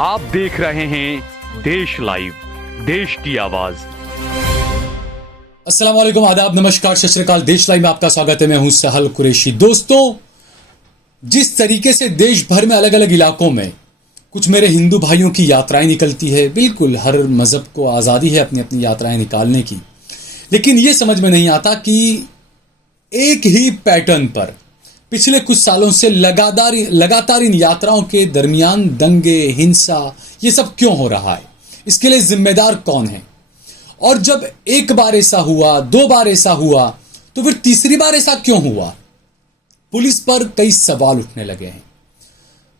आप देख रहे हैं देश लाइव, देश की आवाज। अस्सलाम वालेकुम, आदाब, नमस्कार, सत श्री अकाल। देश लाइव में आपका स्वागत है। मैं हूं सहल कुरैशी। दोस्तों, जिस तरीके से देश भर में अलग अलग इलाकों में कुछ मेरे हिंदू भाइयों की यात्राएं निकलती है, बिल्कुल हर मजहब को आज़ादी है अपनी अपनी यात्राएं निकालने की, लेकिन ये समझ में नहीं आता कि एक ही पैटर्न पर पिछले कुछ सालों से लगातार इन यात्राओं के दरमियान दंगे, हिंसा, ये सब क्यों हो रहा है? इसके लिए जिम्मेदार कौन है? और जब एक बार ऐसा हुआ, दो बार ऐसा हुआ, तो फिर तीसरी बार ऐसा क्यों हुआ? पुलिस पर कई सवाल उठने लगे हैं।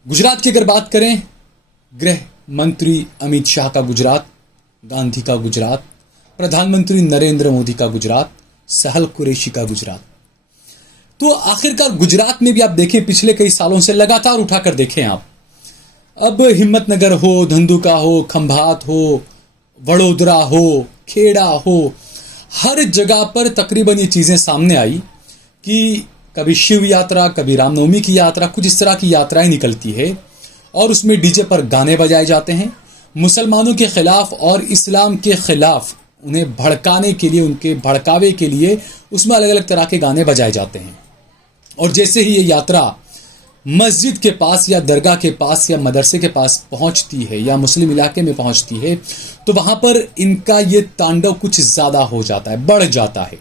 गुजरात की अगर बात करें, गृह मंत्री अमित शाह का गुजरात, गांधी का गुजरात, प्रधानमंत्री नरेंद्र मोदी का गुजरात, सहल कुरैशी का गुजरात। तो आखिरकार गुजरात में भी आप देखें, पिछले कई सालों से लगातार उठाकर देखें आप, अब हिम्मतनगर हो, धंधुका हो, खंभात हो, वडोदरा हो, खेड़ा हो, हर जगह पर तकरीबन ये चीज़ें सामने आई कि कभी शिव यात्रा, कभी रामनवमी की यात्रा, कुछ इस तरह की यात्राएं निकलती है और उसमें डीजे पर गाने बजाए जाते हैं। मुसलमानों के खिलाफ और इस्लाम के खिलाफ उन्हें भड़काने के लिए, उनके भड़कावे के लिए उसमें अलग अलग तरह के गाने बजाए जाते हैं। और जैसे ही ये यात्रा मस्जिद के पास या दरगाह के पास या मदरसे के पास पहुंचती है या मुस्लिम इलाके में पहुंचती है, तो वहां पर इनका ये तांडव कुछ ज़्यादा हो जाता है, बढ़ जाता है।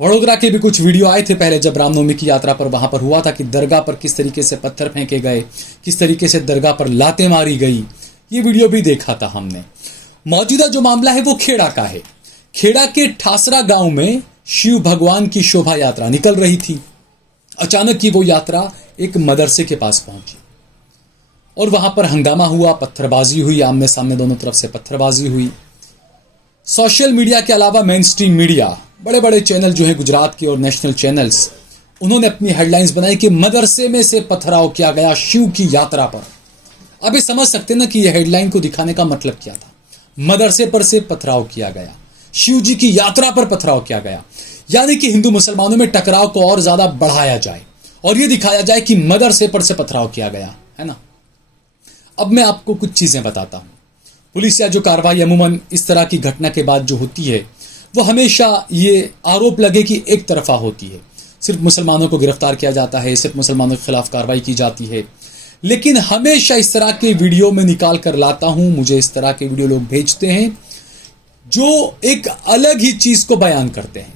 वडोदरा के भी कुछ वीडियो आए थे पहले, जब रामनवमी की यात्रा पर वहां पर हुआ था कि दरगाह पर किस तरीके से पत्थर फेंके गए, किस तरीके से दरगाह पर लातें मारी गई। ये वीडियो भी देखा था हमने। मौजूदा जो मामला है वो खेड़ा का है। खेड़ा के ठासरा गांव में शिव भगवान की शोभा यात्रा निकल रही थी। अचानक ही वो यात्रा एक मदरसे के पास पहुंची और वहां पर हंगामा हुआ, पत्थरबाजी हुई, आमने सामने दोनों तरफ से पत्थरबाजी हुई। सोशल मीडिया के अलावा मेन स्ट्रीम मीडिया, बड़े बड़े चैनल जो हैं गुजरात के और नेशनल चैनल्स, उन्होंने अपनी हेडलाइंस बनाई कि मदरसे में से पथराव किया गया शिव की यात्रा पर। अब ये समझ सकते ना कि यह हेडलाइन को दिखाने का मतलब क्या था। मदरसे पर से पथराव किया गया, शिव जी की यात्रा पर पथराव किया गया, यानी कि हिंदू मुसलमानों में टकराव को और ज्यादा बढ़ाया जाए और यह दिखाया जाए कि मदरसे पर से पथराव किया गया है ना। अब मैं आपको कुछ चीजें बताता हूं। पुलिस या जो कार्रवाई अमूमन इस तरह की घटना के बाद जो होती है, वो हमेशा ये आरोप लगे कि एक तरफा होती है, सिर्फ मुसलमानों को गिरफ्तार किया जाता है, सिर्फ मुसलमानों के खिलाफ कार्रवाई की जाती है। लेकिन हमेशा इस तरह के वीडियो में निकाल कर लाता हूं, मुझे इस तरह के वीडियो लोग भेजते हैं जो एक अलग ही चीज को बयान करते हैं।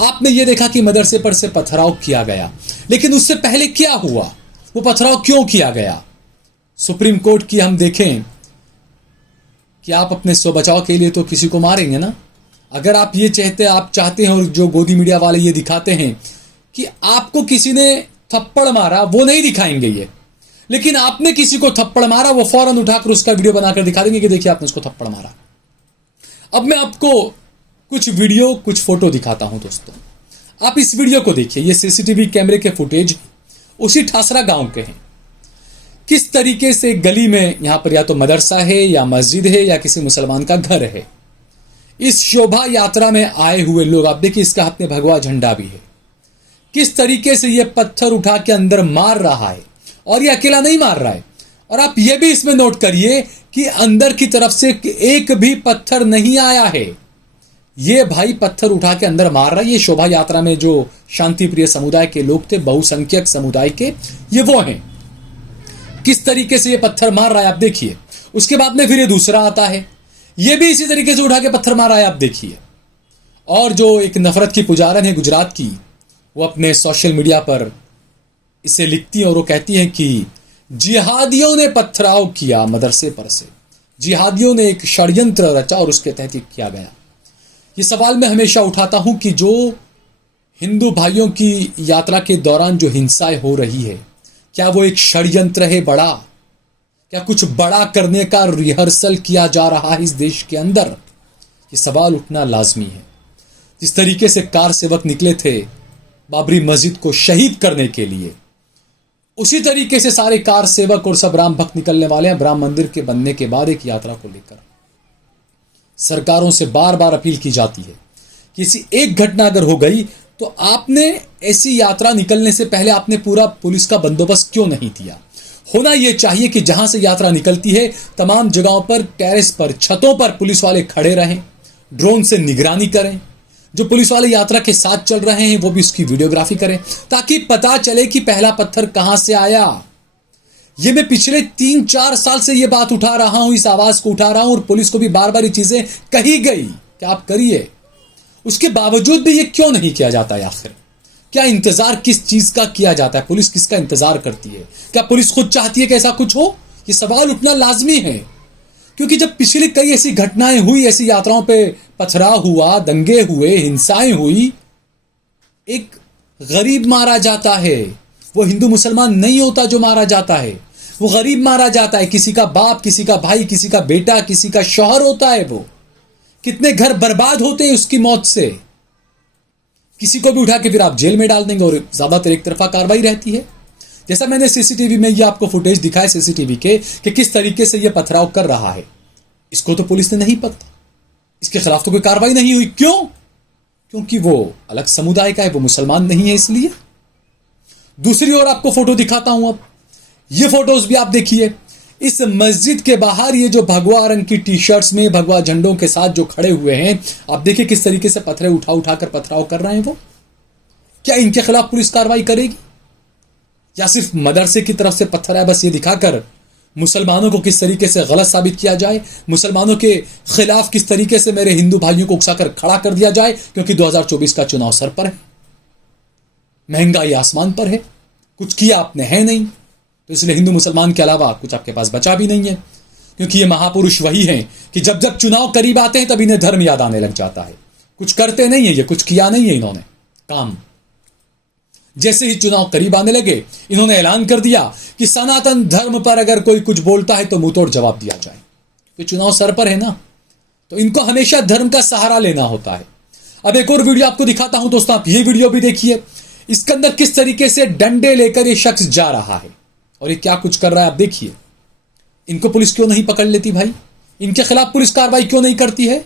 आपने ये देखा कि मदरसे पर से पथराव किया गया, लेकिन उससे पहले क्या हुआ, वो पथराव क्यों किया गया? सुप्रीम कोर्ट की हम देखें कि आप अपने स्व बचाव के लिए तो किसी को मारेंगे ना। अगर आप चाहते हैं, और जो गोदी मीडिया वाले ये दिखाते हैं कि आपको किसी ने थप्पड़ मारा, वो नहीं दिखाएंगे ये, लेकिन आपने किसी को थप्पड़ मारा, वो फौरन उठाकर उसका वीडियो बनाकर दिखा देंगे कि देखिए आपने उसको थप्पड़ मारा। अब मैं आपको कुछ वीडियो, कुछ फोटो दिखाता हूं दोस्तों। आप इस वीडियो को देखिए, ये सीसीटीवी कैमरे के फुटेज उसी ठासरा गांव के हैं। किस तरीके से गली में, यहां पर या तो मदरसा है या मस्जिद है या किसी मुसलमान का घर है, इस शोभा यात्रा में आए हुए लोग, आप देखिए इसका हाथ में भगवा झंडा भी है, किस तरीके से ये पत्थर उठा के अंदर मार रहा है। और ये अकेला नहीं मार रहा है, और आप ये भी इसमें नोट करिए कि अंदर की तरफ से एक भी पत्थर नहीं आया है। ये भाई पत्थर उठा के अंदर मार रहा है। ये शोभा यात्रा में जो शांति प्रिय समुदाय के लोग थे, बहुसंख्यक समुदाय के, ये वो हैं। किस तरीके से ये पत्थर मार रहा है आप देखिए। उसके बाद में फिर ये दूसरा आता है, ये भी इसी तरीके से उठा के पत्थर मार रहा है, आप देखिए। और जो एक नफरत की पुजारन है गुजरात की, वो अपने सोशल मीडिया पर इसे लिखती है और वो कहती है कि जिहादियों ने पथराव किया मदरसे पर से, जिहादियों ने एक षड्यंत्र रचा और उसके तहत किया गया। ये सवाल मैं हमेशा उठाता हूं कि जो हिंदू भाइयों की यात्रा के दौरान जो हिंसाएं हो रही है, क्या वो एक षड्यंत्र है बड़ा? क्या कुछ बड़ा करने का रिहर्सल किया जा रहा है इस देश के अंदर? ये सवाल उठना लाजमी है। जिस तरीके से कार सेवक निकले थे बाबरी मस्जिद को शहीद करने के लिए, उसी तरीके से सारे कार सेवक और सब राम भक्त निकलने वाले हैं राम मंदिर के बनने के बाद एक यात्रा को लेकर। सरकारों से बार बार अपील की जाती है कि किसी एक घटना अगर हो गई तो आपने ऐसी यात्रा निकलने से पहले आपने पूरा पुलिस का बंदोबस्त क्यों नहीं दिया? होना यह चाहिए कि जहां से यात्रा निकलती है तमाम जगहों पर, टेरेस पर, छतों पर पुलिस वाले खड़े रहें, ड्रोन से निगरानी करें, जो पुलिस वाले यात्रा के साथ चल रहे हैं वो भी उसकी वीडियोग्राफी करें, ताकि पता चले कि पहला पत्थर कहां से आया। ये मैं पिछले 3-4 साल से ये बात उठा रहा हूं, इस आवाज को उठा रहा हूं, और पुलिस को भी बार बार ये चीजें कही गई कि आप करिए। उसके बावजूद भी ये क्यों नहीं किया जाता है आखिर? क्या इंतजार किस चीज का किया जाता है? पुलिस किसका इंतजार करती है? क्या पुलिस खुद चाहती है कि ऐसा कुछ हो? ये सवाल उठना लाजमी है, क्योंकि जब पिछली कई ऐसी घटनाएं हुई, ऐसी यात्राओं पे पथराव हुआ, दंगे हुए, हिंसाएं हुई, एक गरीब मारा जाता है। वो हिंदू मुसलमान नहीं होता जो मारा जाता है, वो गरीब मारा जाता है। किसी का बाप, किसी का भाई, किसी का बेटा, किसी का शौहर होता है। वो कितने घर बर्बाद होते हैं उसकी मौत से। किसी को भी उठा के फिर आप जेल में डाल देंगे, और ज्यादातर एक तरफा कार्रवाई रहती है। जैसा मैंने सीसीटीवी में ये आपको फुटेज दिखाया सीसीटीवी के कि किस तरीके से ये पथराव कर रहा है, इसको तो पुलिस ने नहीं पकड़ा, इसके खिलाफ तो कोई कार्रवाई नहीं हुई। क्यों? क्योंकि वो अलग समुदाय का है, वो मुसलमान नहीं है इसलिए। दूसरी ओर आपको फोटो दिखाता हूं। अब ये फोटोज भी आप देखिए। इस मस्जिद के बाहर ये जो भगवा रंग की टी शर्ट्स में भगवा झंडों के साथ जो खड़े हुए हैं, आप देखिए किस तरीके से पत्थरे उठा उठा कर पथराव कर रहे हैं वो। क्या इनके खिलाफ पुलिस कार्रवाई करेगी, या सिर्फ मदरसे की तरफ से पत्थर है बस ये दिखाकर मुसलमानों को किस तरीके से गलत साबित किया जाए, मुसलमानों के खिलाफ किस तरीके से मेरे हिंदू भाइयों को उकसाकर खड़ा कर दिया जाए? क्योंकि 2024 का चुनाव सर पर है, महंगाई आसमान पर है, कुछ किया आपने है नहीं, तो इसलिए हिंदू मुसलमान के अलावा कुछ आपके पास बचा भी नहीं है। क्योंकि ये महापुरुष वही हैं कि जब जब चुनाव करीब आते हैं तब इन्हें धर्म याद आने लग जाता है। कुछ करते नहीं है ये, कुछ किया नहीं है इन्होंने काम। जैसे ही चुनाव करीब आने लगे, इन्होंने ऐलान कर दिया कि सनातन धर्म पर अगर कोई कुछ बोलता है तो मुंह तोड़ जवाब दिया जाए। तो चुनाव सर पर है ना, तो इनको हमेशा धर्म का सहारा लेना होता है। अब एक और वीडियो आपको दिखाता हूं दोस्तों, आप ये वीडियो भी देखिए। इसके अंदर किस तरीके से डंडे लेकर ये शख्स जा रहा है और ये क्या कुछ कर रहा है आप देखिए। इनको पुलिस क्यों नहीं पकड़ लेती भाई? इनके खिलाफ पुलिस कार्रवाई क्यों नहीं करती है?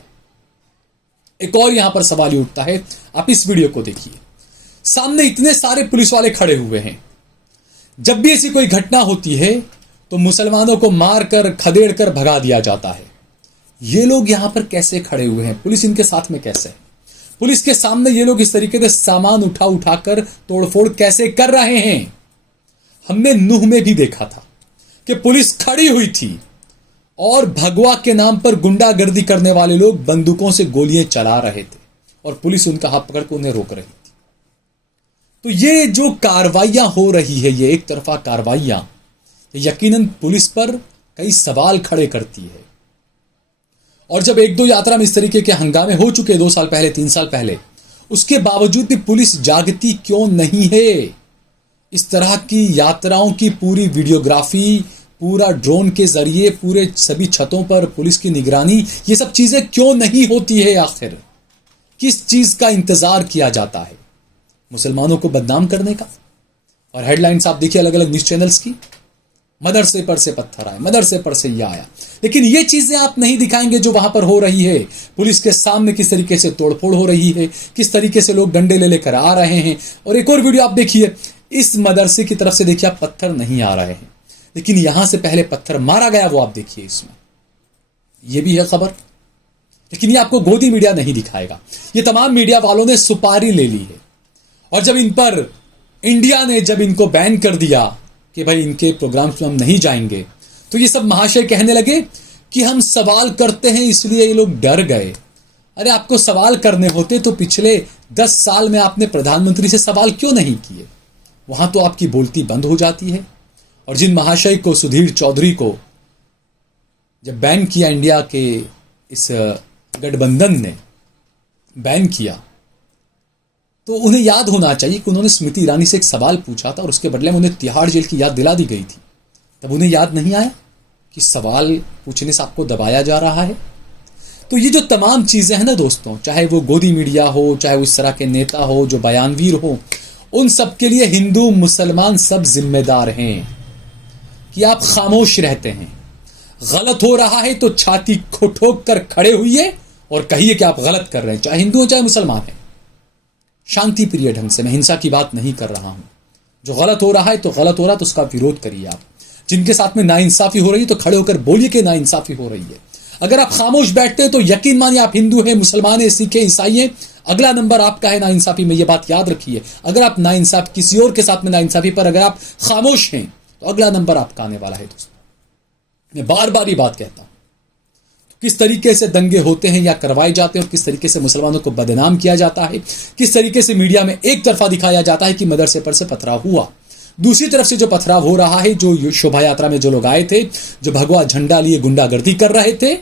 एक और यहां पर सवाल ये उठता है, आप इस वीडियो को देखिए। सामने इतने सारे पुलिस वाले खड़े हुए हैं। जब भी ऐसी कोई घटना होती है तो मुसलमानों को मारकर खदेड़ कर भगा दिया जाता है। ये लोग यहां पर कैसे खड़े हुए हैं? पुलिस इनके साथ में कैसे? पुलिस के सामने ये लोग इस तरीके से सामान उठा उठाकर तोड़फोड़ कैसे कर रहे हैं? हमने नूह में भी देखा था कि पुलिस खड़ी हुई थी और भगवा के नाम पर गुंडागर्दी करने वाले लोग बंदूकों से गोलियां चला रहे थे और पुलिस उनका हाथ पकड़ कर उन्हें रोक रही थी। तो ये जो कार्रवाइयां हो रही है, ये एक तरफा कार्रवाइयां यकीनन पुलिस पर कई सवाल खड़े करती है। और जब एक दो यात्रा में इस तरीके के हंगामे हो चुके 2 साल पहले, 3 साल पहले, उसके बावजूद भी पुलिस जागती क्यों नहीं है? इस तरह की यात्राओं की पूरी वीडियोग्राफी, पूरा ड्रोन के जरिए पूरे सभी छतों पर पुलिस की निगरानी, ये सब चीजें क्यों नहीं होती है? आखिर किस चीज का इंतजार किया जाता है? मुसलमानों को बदनाम करने का? और हेडलाइंस आप देखिए अलग अलग न्यूज चैनल्स की, मदरसे पर से पत्थर आए, मदरसे पर से यह आया। लेकिन ये चीजें आप नहीं दिखाएंगे जो वहां पर हो रही है। पुलिस के सामने किस तरीके से तोड़फोड़ हो रही है, किस तरीके से लोग डंडे ले लेकर आ रहे हैं। और एक और वीडियो आप देखिए, इस मदरसे की तरफ से देखिए आप पत्थर नहीं आ रहे हैं, लेकिन यहां से पहले पत्थर मारा गया, वो आप देखिए। इसमें यह भी है खबर, लेकिन ये आपको गोदी मीडिया नहीं दिखाएगा। ये तमाम मीडिया वालों ने सुपारी ले ली है। और जब इन पर इंडिया ने जब इनको बैन कर दिया कि भाई इनके प्रोग्राम्स में हम नहीं जाएंगे, तो ये सब महाशय कहने लगे कि हम सवाल करते हैं इसलिए ये लोग डर गए। अरे आपको सवाल करने होते तो पिछले 10 साल में आपने प्रधानमंत्री से सवाल क्यों नहीं किए? वहां तो आपकी बोलती बंद हो जाती है। और जिन महाशय को, सुधीर चौधरी को जब बैन किया, इंडिया के इस गठबंधन ने बैन किया, तो उन्हें याद होना चाहिए कि उन्होंने स्मृति ईरानी से एक सवाल पूछा था और उसके बदले में उन्हें तिहाड़ जेल की याद दिला दी गई थी। तब उन्हें याद नहीं आया कि सवाल पूछने से आपको दबाया जा रहा है? तो ये जो तमाम चीजें हैं ना दोस्तों, चाहे वो गोदी मीडिया हो, चाहे वो इस तरह के नेता हो जो बयानवीर हो, उन सब के लिए हिंदू मुसलमान सब जिम्मेदार हैं कि आप खामोश रहते हैं। गलत हो रहा है तो छाती ठोक कर खड़े हुइए और कहिए कि आप गलत कर रहे हैं, चाहे हिंदू हो चाहे मुसलमान है। शांति प्रिय ढंग से, मैं हिंसा की बात नहीं कर रहा हूं। जो गलत हो रहा है तो गलत हो रहा है तो उसका विरोध करिए आप। जिनके साथ में नाइंसाफी हो रही है तो खड़े होकर बोलिए कि नाइंसाफी हो रही है। अगर आप खामोश बैठते हैं तो यकीन मानिए आप हिंदू हैं, मुसलमान हैं, सिख हैं, ईसाई हैं, अगला नंबर आपका है नाइंसाफी में। यह बात याद रखिए। अगर आप नाइंसाफ किसी और के साथ में नाइंसाफी पर अगर आप खामोश हैं तो अगला नंबर आपका आने वाला है। दोस्तों मैं बार बार ये बात कहता हूं, किस तरीके से दंगे होते हैं या करवाए जाते हैं और किस तरीके से मुसलमानों को बदनाम किया जाता है, किस तरीके से मीडिया में एक तरफा दिखाया जाता है कि मदरसे पर से पथराव हुआ, दूसरी तरफ से जो पथराव हो रहा है, जो शोभा यात्रा में जो लोग आए थे, जो भगवा झंडा लिए गुंडागर्दी कर रहे थे,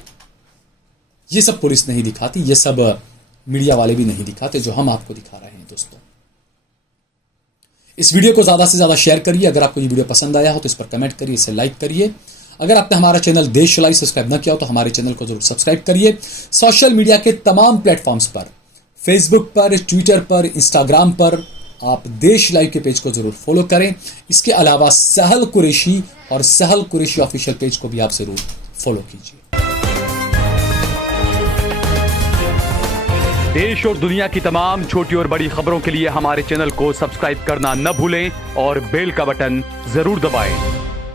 ये सब पुलिस नहीं दिखाती, ये सब मीडिया वाले भी नहीं दिखाते, जो हम आपको दिखा रहे हैं। दोस्तों इस वीडियो को ज्यादा से ज्यादा शेयर करिए। अगर आपको ये वीडियो पसंद आया हो तो इस पर कमेंट करिए, इसे लाइक करिए। अगर आपने हमारा चैनल देश लाइव सब्सक्राइब न किया हो तो हमारे चैनल को जरूर सब्सक्राइब करिए। सोशल मीडिया के तमाम प्लेटफॉर्म्स पर, फेसबुक पर, ट्विटर पर, इंस्टाग्राम पर आप देश लाइव के पेज को जरूर फॉलो करें। इसके अलावा सहल कुरैशी और सहल कुरैशी ऑफिशियल पेज को भी आप जरूर फॉलो कीजिए। देश और दुनिया की तमाम छोटी और बड़ी खबरों के लिए हमारे चैनल को सब्सक्राइब करना न भूलें और बेल का बटन जरूर दबाएं।